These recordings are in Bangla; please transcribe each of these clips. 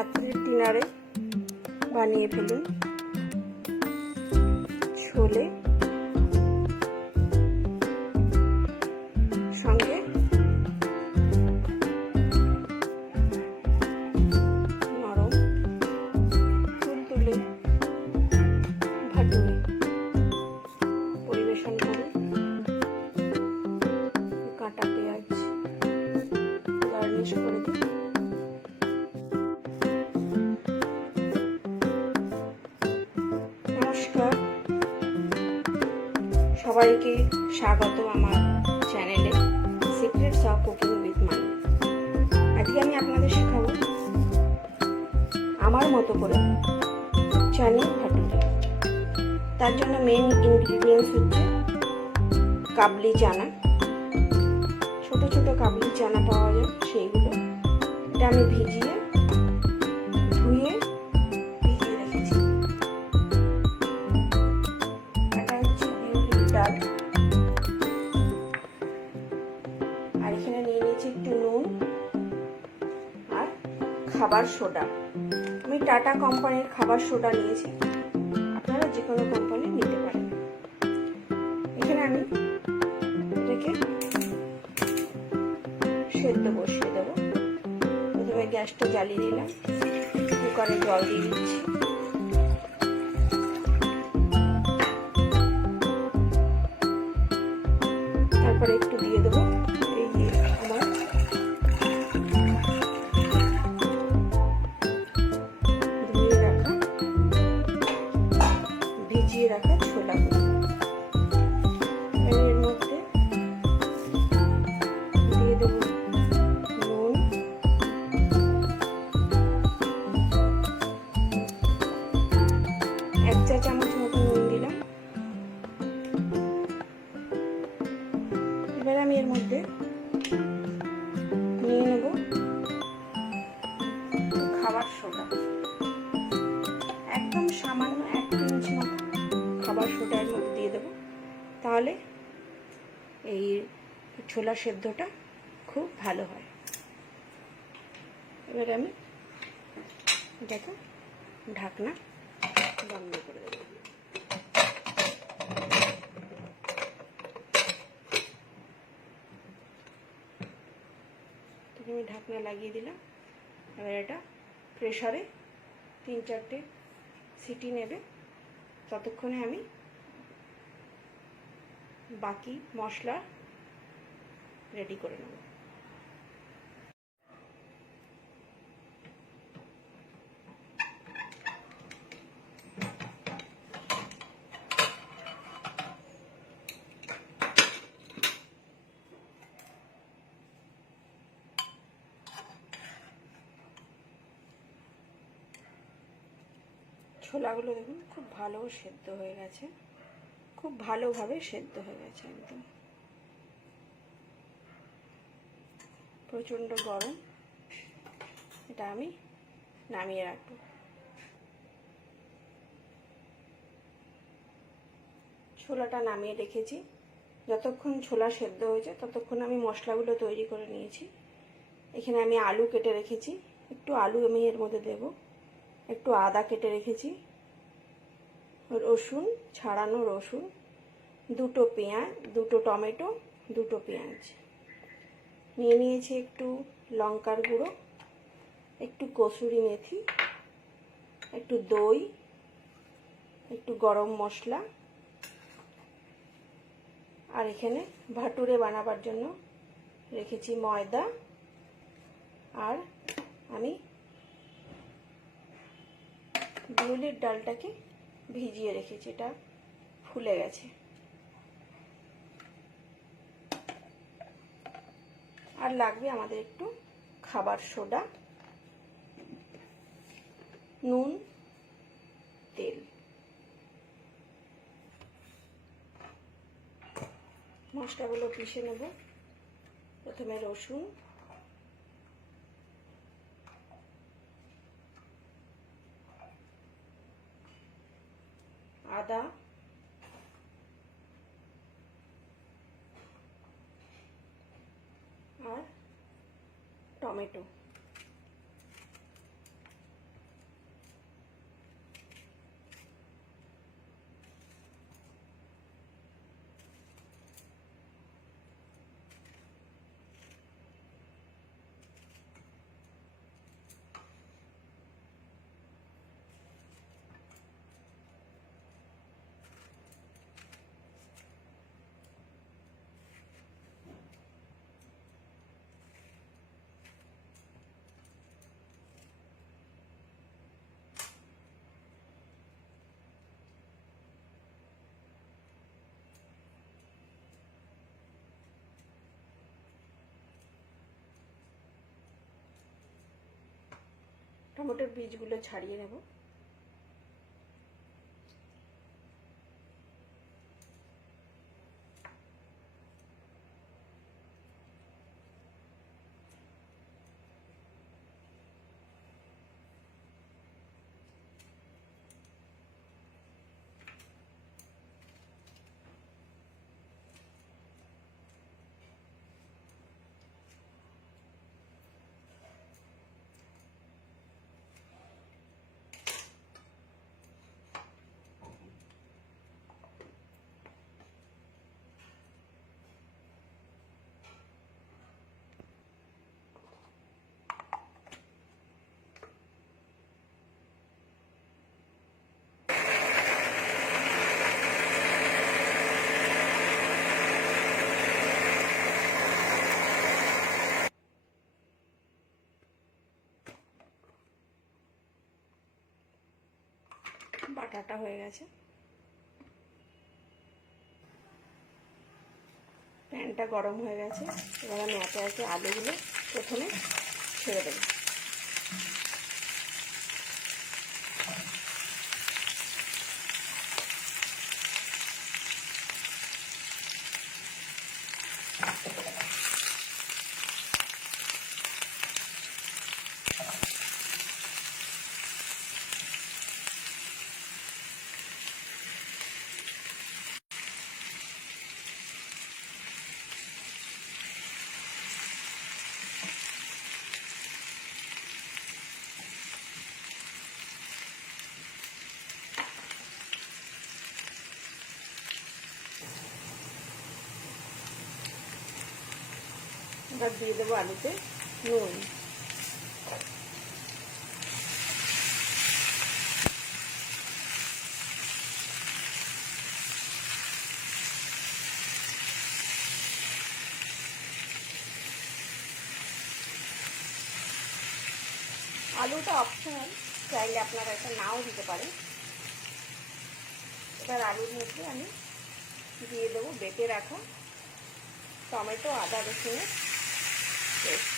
রাত্রির ডিনারে বানিয়ে ফেলুন ছোলে সঙ্গে নরম তুলতুলে ভাটুরে পরিবেশন করুন। কাঁটা পেঁয়াজ গার্নিশ করে দিন। নমস্কার, সবাইকে স্বাগত আমার চ্যানেলে সিক্রেটস অফ কুকিং উইথ মানি। আজকে আমি আপনাদের শেখাবো আমার মতো করে চানি ভাটুরে। তার জন্য মেন ইনগ্রিডিয়েন্টস হচ্ছে কাবলি চানা, ছোট ছোট কাবলি চানা পাওয়া যায় সেইগুলো। এটা আমি ধুয়ে ভিজিয়ে রেখেছি। এটা হচ্ছে বিউলির ডাল, আর এখানে নিয়ে নিয়েছি একটু নুন আর খাবার সোডা। আমি টাটা কোম্পানির খাবার সোডা নিয়েছি, আপনারা যে কোনো কোম্পানি নিতে পারেন। এখানে আমি এটাকে সেদ্ধ বসিয়ে দেবো। প্রথমে গ্যাসটা জ্বালিয়ে দিলাম, কুকারে জল দিয়ে দিচ্ছি। তারপরে একটু দিয়ে দেবো এই যে আমার ধুয়ে রাখা ভিজিয়ে রাখা ছোলাগুলো। এর মধ্যে দিয়ে দেবো নুন, এক চা চামচ মতো নুন দিলাম। এবার আমি এর মধ্যে নিয়ে নেব খাবার সোডা, একদম সামান্য 1 পিঞ্চ মতো খাবার সোডা এর মধ্যে দিয়ে দেবো। তাহলে এই ছোলা সেদ্ধটা খুব ভালো হয়। এবার আমি এটাকে ঢাকনা বন্ধ করে দেবো। আমি ঢাকনা লাগিয়ে দিলাম। এবার এটা প্রেসারে 3-4টে সিটি নেবে। ততক্ষণে আমি বাকি মশলা রেডি করে নেব। ছোলাগুলো দেখুন খুব ভালো সেদ্ধ হয়ে গেছে, খুব ভালোভাবে সেদ্ধ হয়ে গেছে একদম। প্রচণ্ড গরম, এটা আমি নামিয়ে রাখবো। ছোলাটা নামিয়ে রেখেছি। যতক্ষণ ছোলা সেদ্ধ হয়েছে ততক্ষণ আমি মশলাগুলো তৈরি করে নিয়েছি। এখানে আমি আলু কেটে রেখেছি, একটু আলু আমি এর মধ্যে দেব। একটু আদা কেটে রেখেছি, রসুন ছাড়ানো রসুন, 2টো পেঁয়াজ, 2টো টমেটো, 2টো পেঁয়াজ নিয়ে নিয়েছি। একটু লঙ্কার গুঁড়ো, একটু কসুরি মেথি, একটু দই, একটু গরম মশলা, আর এখানে ভাটুরে বানাবার জন্য রেখেছি ময়দা। আর আমি বিউলির ডালটাকে ভিজিয়ে রেখেছি, এটা ফুলে গেছে। আর লাগবে আমাদের একটু খাবার সোডা, নুন, তেল। মশলাগুলো পিষে নেব। প্রথমে রসুন, আদা, আর টমেটো টমেটোর বীজগুলো ছাড়িয়ে নেব। বাটাটা হয়ে গেছে। প্যানটা গরম হয়ে গেছে। এবার আমি একে একে আলুগুলো প্রথমে ছেড়ে দেবো। এবার দিয়ে দেবো আলুতে নুন। আলুটা অপশনাল, চাইলে আপনারা এটা নাও দিতে পারেন। এবার আলুর মধ্যে আমি দিয়ে দেবো বেটে রাখা টমেটো আদা রসুনের পেস্ট।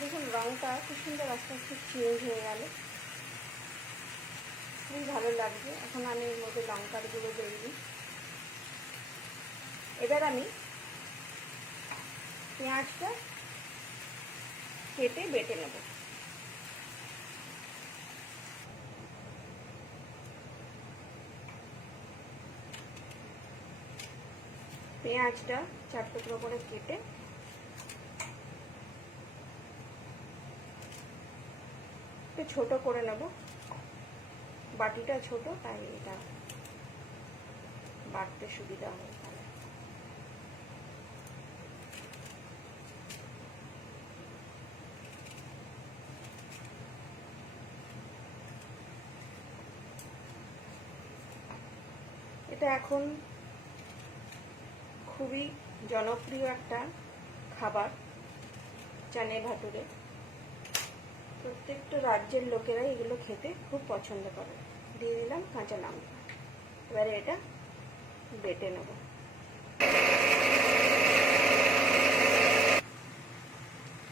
দেখুন রঙটা খুব সুন্দর আস্তে আস্তে চেঞ্জ হয়ে গেল, খুবই ভালো লাগছে। এখন আমি এর মধ্যে লঙ্কার গুঁড়ো দিয়ে দিই। এবার আমি পেঁয়াজটা কেটে বেটে নেব। পেঁয়াজটা 4 টুকরো করে কেটে ছোট করে নেব। বাটিটা ছোট, তাই এটা বাটতে সুবিধা হয়। এটা এখন খুবই জনপ্রিয় একটা খাবার চানে ভাতুরে। প্রত্যেকটা রাজ্যের লোকেরা এগুলো খেতে খুব পছন্দ করে। দিয়ে দিলাম কাঁচা লঙ্কা। এবারে এটা বেটে নেব।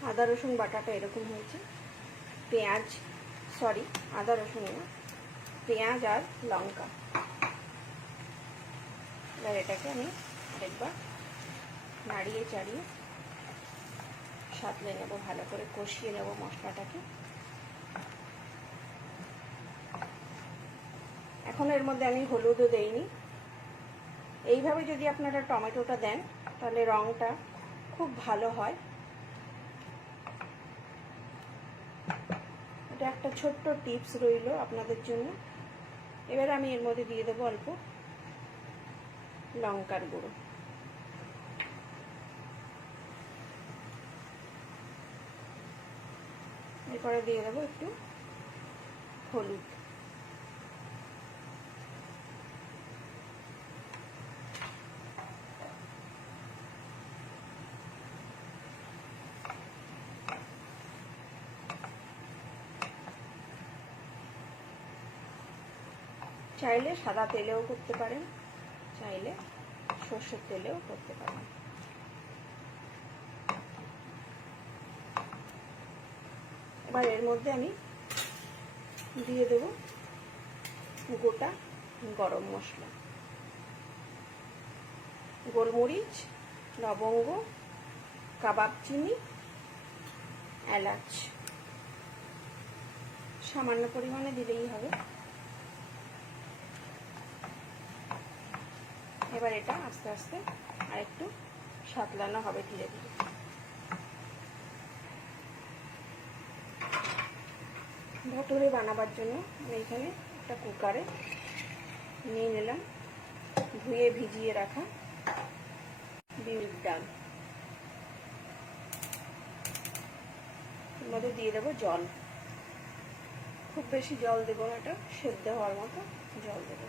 আদা রসুন বাটাটা এরকম হয়েছে। আদা রসুন না, পেঁয়াজ আর লঙ্কা। এবার এটাকে আমি আরেকবার নাড়িয়ে চাড়িয়ে সাঁতলে নেব, ভালো করে কষিয়ে নেব মশলাটাকে। এখন এর মধ্যে আমি হলুদও দেইনি। এইভাবে যদি আপনারা টমেটোটা দেন তাহলে রঙটা খুব ভালো হয়। এটা একটা ছোট্ট টিপস রইল আপনাদের জন্য। এবার আমি এর মধ্যে দিয়ে দেবো অল্প লঙ্কার গুঁড়ো। এরপরে দিয়ে দেবো একটু হলুদ। চাইলে সাদা তেলেও করতে পারেন, চাইলে সর্ষের তেলেও করতে পারেন। এবার এর মধ্যে আমি দিয়ে দেব গোটা গরম মশলা, গোলমরিচ, লবঙ্গ, কাবাব চিনি, এলাচ সামান্য পরিমাণে দিলেই হবে। এবার এটা আস্তে আস্তে আর একটু সাতলানো হবে ধীরে ধীরে। ভটুরে বানাবার জন্য আমি এখানে একটা কুকারে নিয়ে নিলাম ধুয়ে ভিজিয়ে রাখা বিউলির ডাল। এর মধ্যে দিয়ে দেবো জল, খুব বেশি জল দেবো না, এটা সেদ্ধ হওয়ার মতো জল দেবো।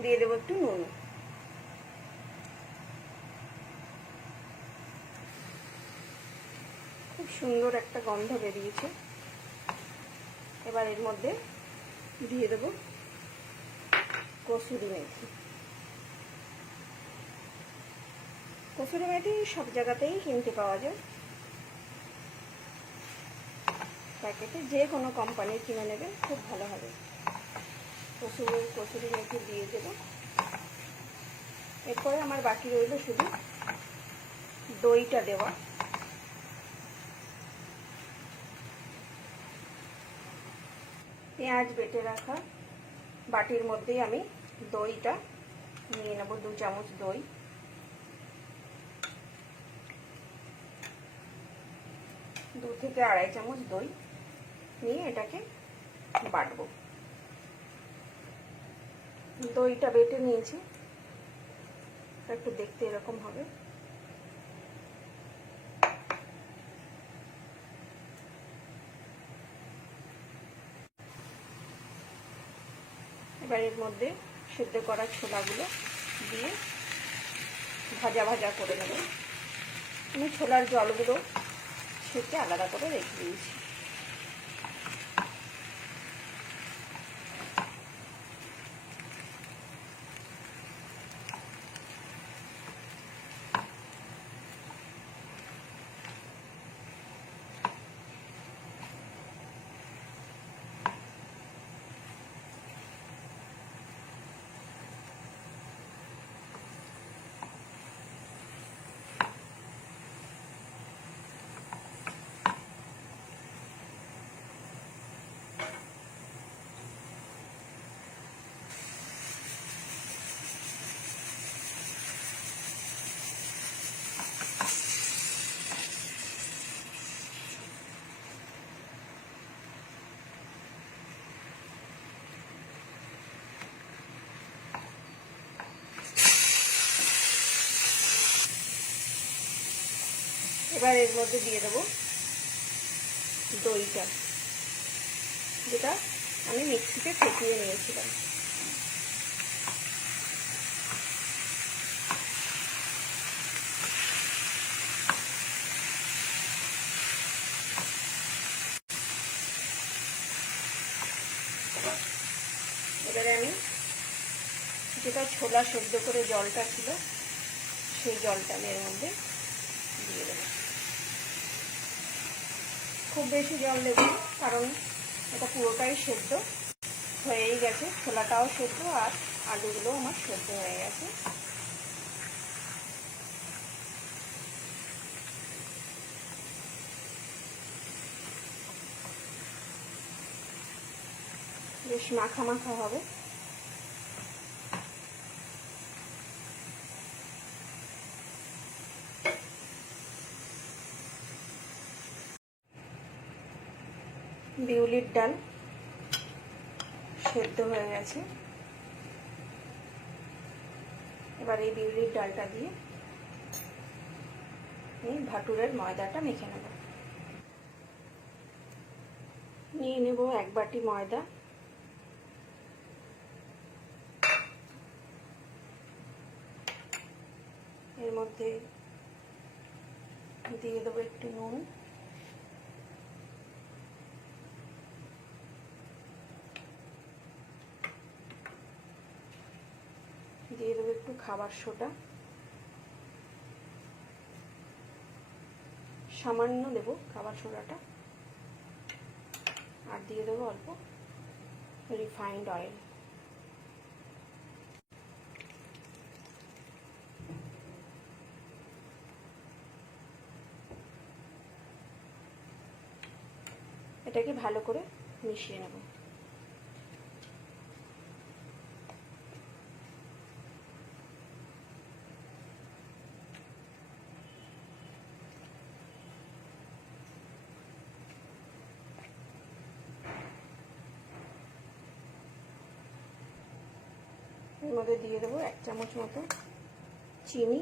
দিয়ে দেবো একটু নুন। খুব সুন্দর একটা গন্ধ বেরিয়েছে। এবার এর মধ্যে দিয়ে দেবো কসুরি মেথি। কসুরি মেথি সব জায়গাতেই কিনতে পাওয়া যায়, প্যাকেটে যে কোনো কোম্পানির কিনে নেবেন, খুব ভালো হবে। কসুরি মেথি দিয়ে দেব। এরপরে আমার বাকি রইল শুধু দইটা দেওয়া। পেঁয়াজ বেটে রাখা বাটির মধ্যেই আমি দইটা নিয়ে নেব, 2 চামচ দই। দু থেকে আড়াই চামচ দই নিয়ে এটাকে বাটবো। দইটা বেটে নিয়েছি, একটু দেখতে এরকম হবে। এবার এর মধ্যে সেদ্ধ করা ছোলাগুলো দিয়ে ভাজা ভাজা করে নেব। আমি ছোলার জলগুলো ছেঁকে আলাদা করে রেখে দিয়েছি। এবার এর মধ্যে দিয়ে দেবো দইটা, যেটা আমি মিক্সিতে ফেটিয়ে নিয়েছিলাম। এবারে আমি যেটা ছোলা সেদ্ধ করে জলটা ছিল সেই জলটা আমি এর মধ্যে দিয়ে দেবো। খুব বেশি জল দেবো, কারণ এটা পুরোটাই সেদ্ধ হয়েই গেছে, ছোলাটাও সেদ্ধ আর আলুগুলোও আমার সেদ্ধ হয়ে গেছে। বেশ মাখা মাখা হবে। বিউলির ডাল সেদ্ধ হয়ে গেছে। এবার এই বিউলির ডালটা দিয়ে এই ভাটুরের ময়দাটা মেখে নেব। নিয়ে নেব 1 বাটি ময়দা। এর মধ্যে দিয়ে দেবো একটু নুন, দিয়ে দেবো একটু খাবার সোডা, সামান্য দেবো খাবার সোডাটা, আর দিয়ে দেবো অল্প রিফাইন্ড অয়েল। এটাকে ভালো করে মিশিয়ে নেব। এর মধ্যে দিয়ে দেবো 1 চামচ মতো চিনি,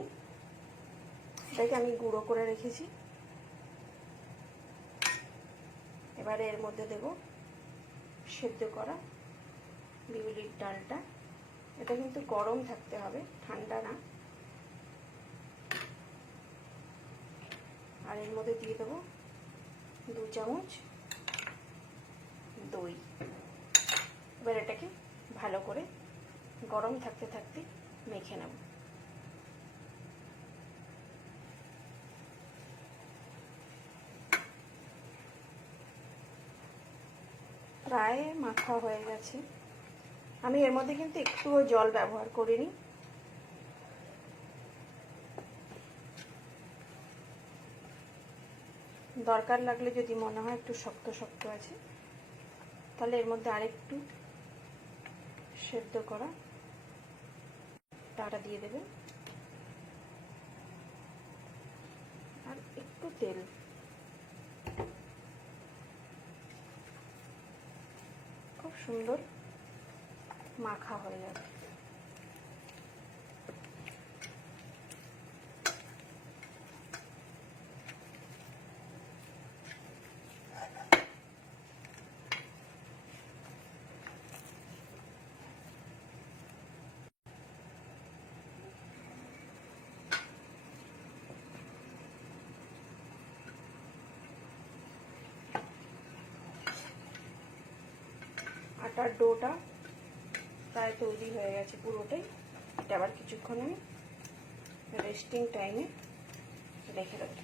এটাকে আমি গুঁড়ো করে রেখেছি। এবারে এর মধ্যে দেব সেদ্ধ করা বিউলির ডালটা, এটা কিন্তু গরম থাকতে হবে, ঠান্ডা না। আর এর মধ্যে দিয়ে দেবো 2 চামচ দই। এবার এটাকে ভালো করে গরম থাকতে থাকতে মেখে নেব। প্রায় মাখা হয়ে গেছে। আমি এর মধ্যে কিন্তু একটুও জল ব্যবহার করিনি। দরকার লাগলে যদি মনে হয় একটু শক্ত শক্ত আছে, তাহলে এর মধ্যে আরেকটু সেদ্ধ করা ডাটা দিয়ে দেবেন, আর একটু তেল। খুব সুন্দর মাখা হয়ে যাবে। আটার ডোটা প্রায় তৈরি হয়ে গেছে পুরোটাই। এটা আবার কিছুক্ষণ আমি রেস্টিং টাইমে রেখে দেবো।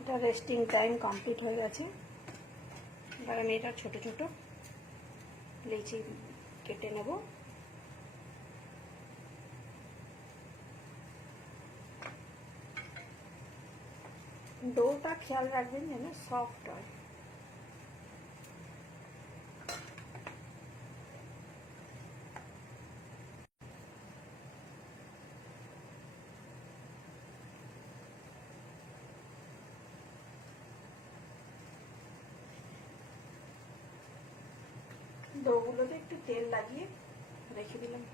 এটা রেস্টিং টাইম কমপ্লিট হয়ে গেছে। এবার আমি এটা ছোট ছোট লেচি কেটে নেব। ডোটা খেয়াল রাখবেন যেন সফট হয়। ডোগুলোতে একটু তেল লাগিয়ে রেখে দিলাম।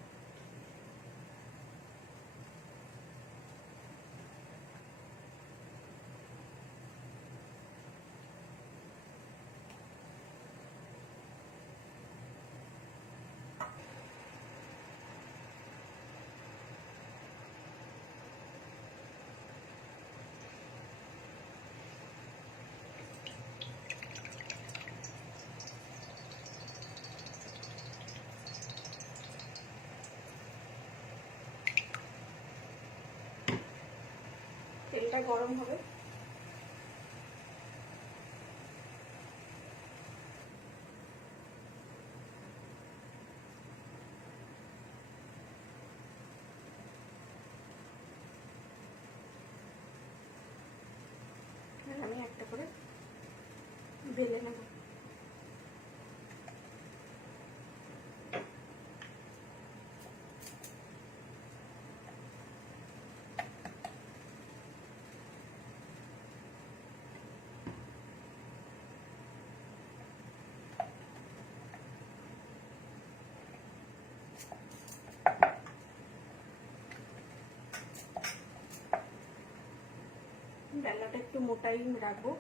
তেলটা গরম হবে। আমি একটা করে বেলে নেব। বেলাটা একটু মোটাই রাখবো।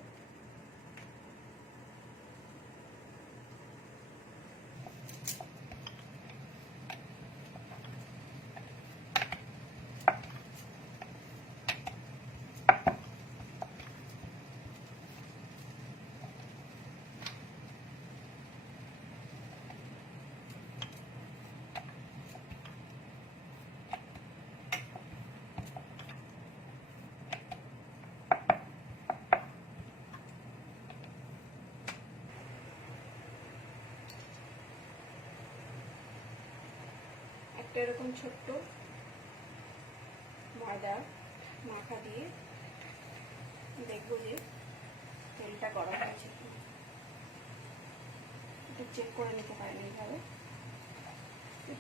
একটা এরকম ছোট্ট ময়দা মাখা দিয়ে দেখবো যে তেলটা গরম হয়েছে কি, একটু চেক করে নিতে পারেন এইভাবে।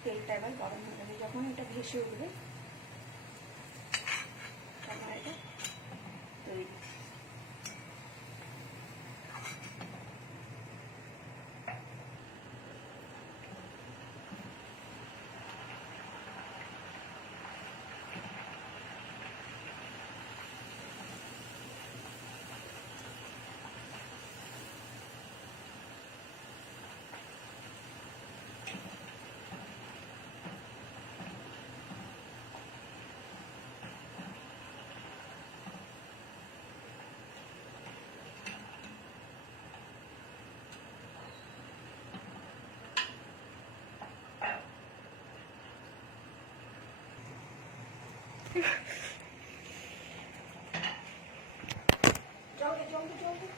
তেলটা এবার গরম হয়ে গেছে, যখন এটা ভেসে উঠবে তখন এটা তৈরি। জলদি জলদি জলদি।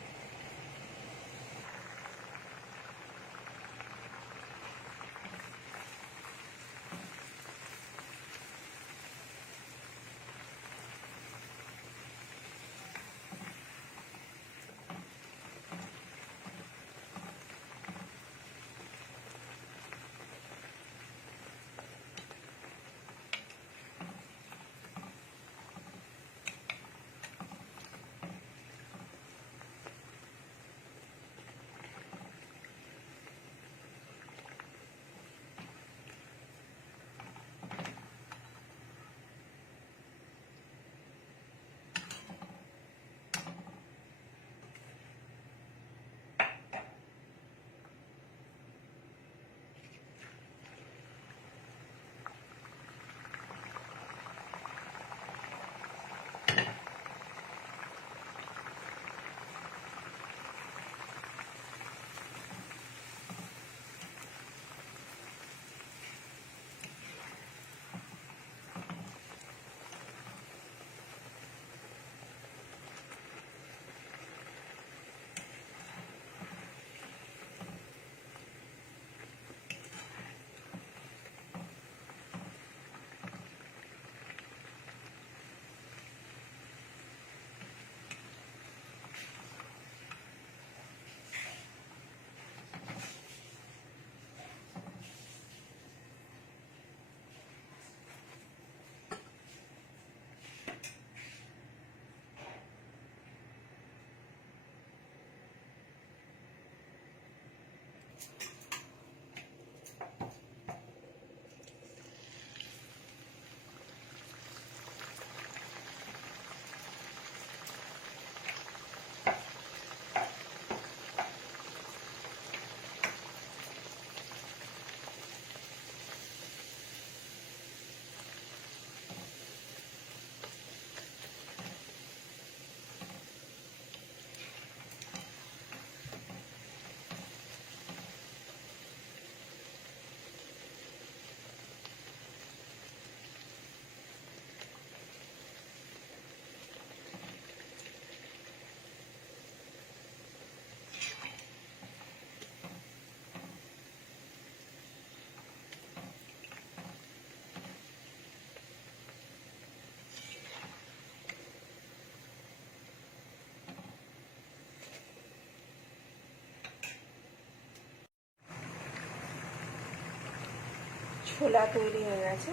ছোলা তৈরি হয়ে গেছে,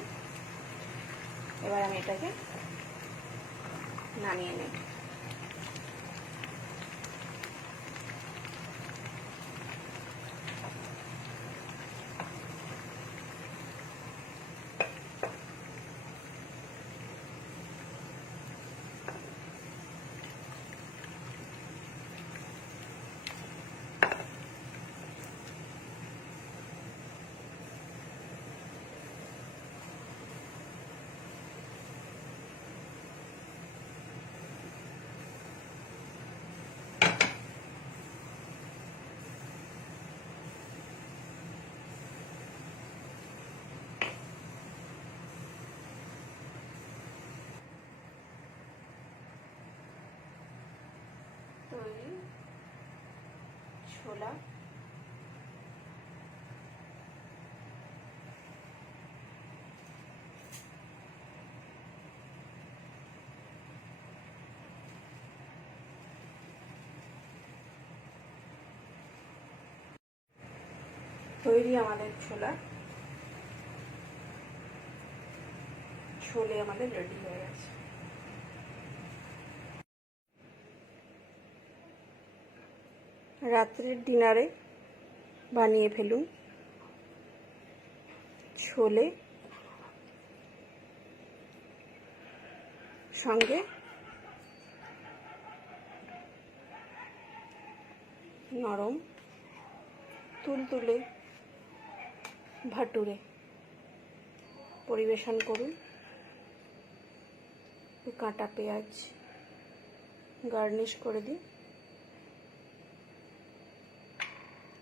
এবার আমি এটাকে নামিয়ে নেব। তৈরি ছোলা তৈরি আমাদের ছোলা। ছোলে আমাদের রেডি হয়ে গেছে। রাত্রের ডিনারে বানিয়ে ফেলুন ছোলে, সঙ্গে নরম তুলতুলে ভাটুরে পরিবেশন করুন। কাটা পেঁয়াজ গার্নিশ করে দিন।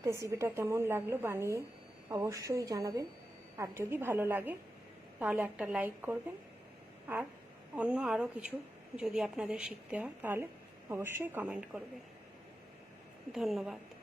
রেসিপিটা কেমন লাগলো বানিয়ে অবশ্যই জানাবেন। আর যদি ভালো লাগে তাহলে একটা লাইক করবেন। আর অন্য আরও কিছু যদি আপনাদের শিখতে হয় তাহলে অবশ্যই কমেন্ট করবেন। ধন্যবাদ।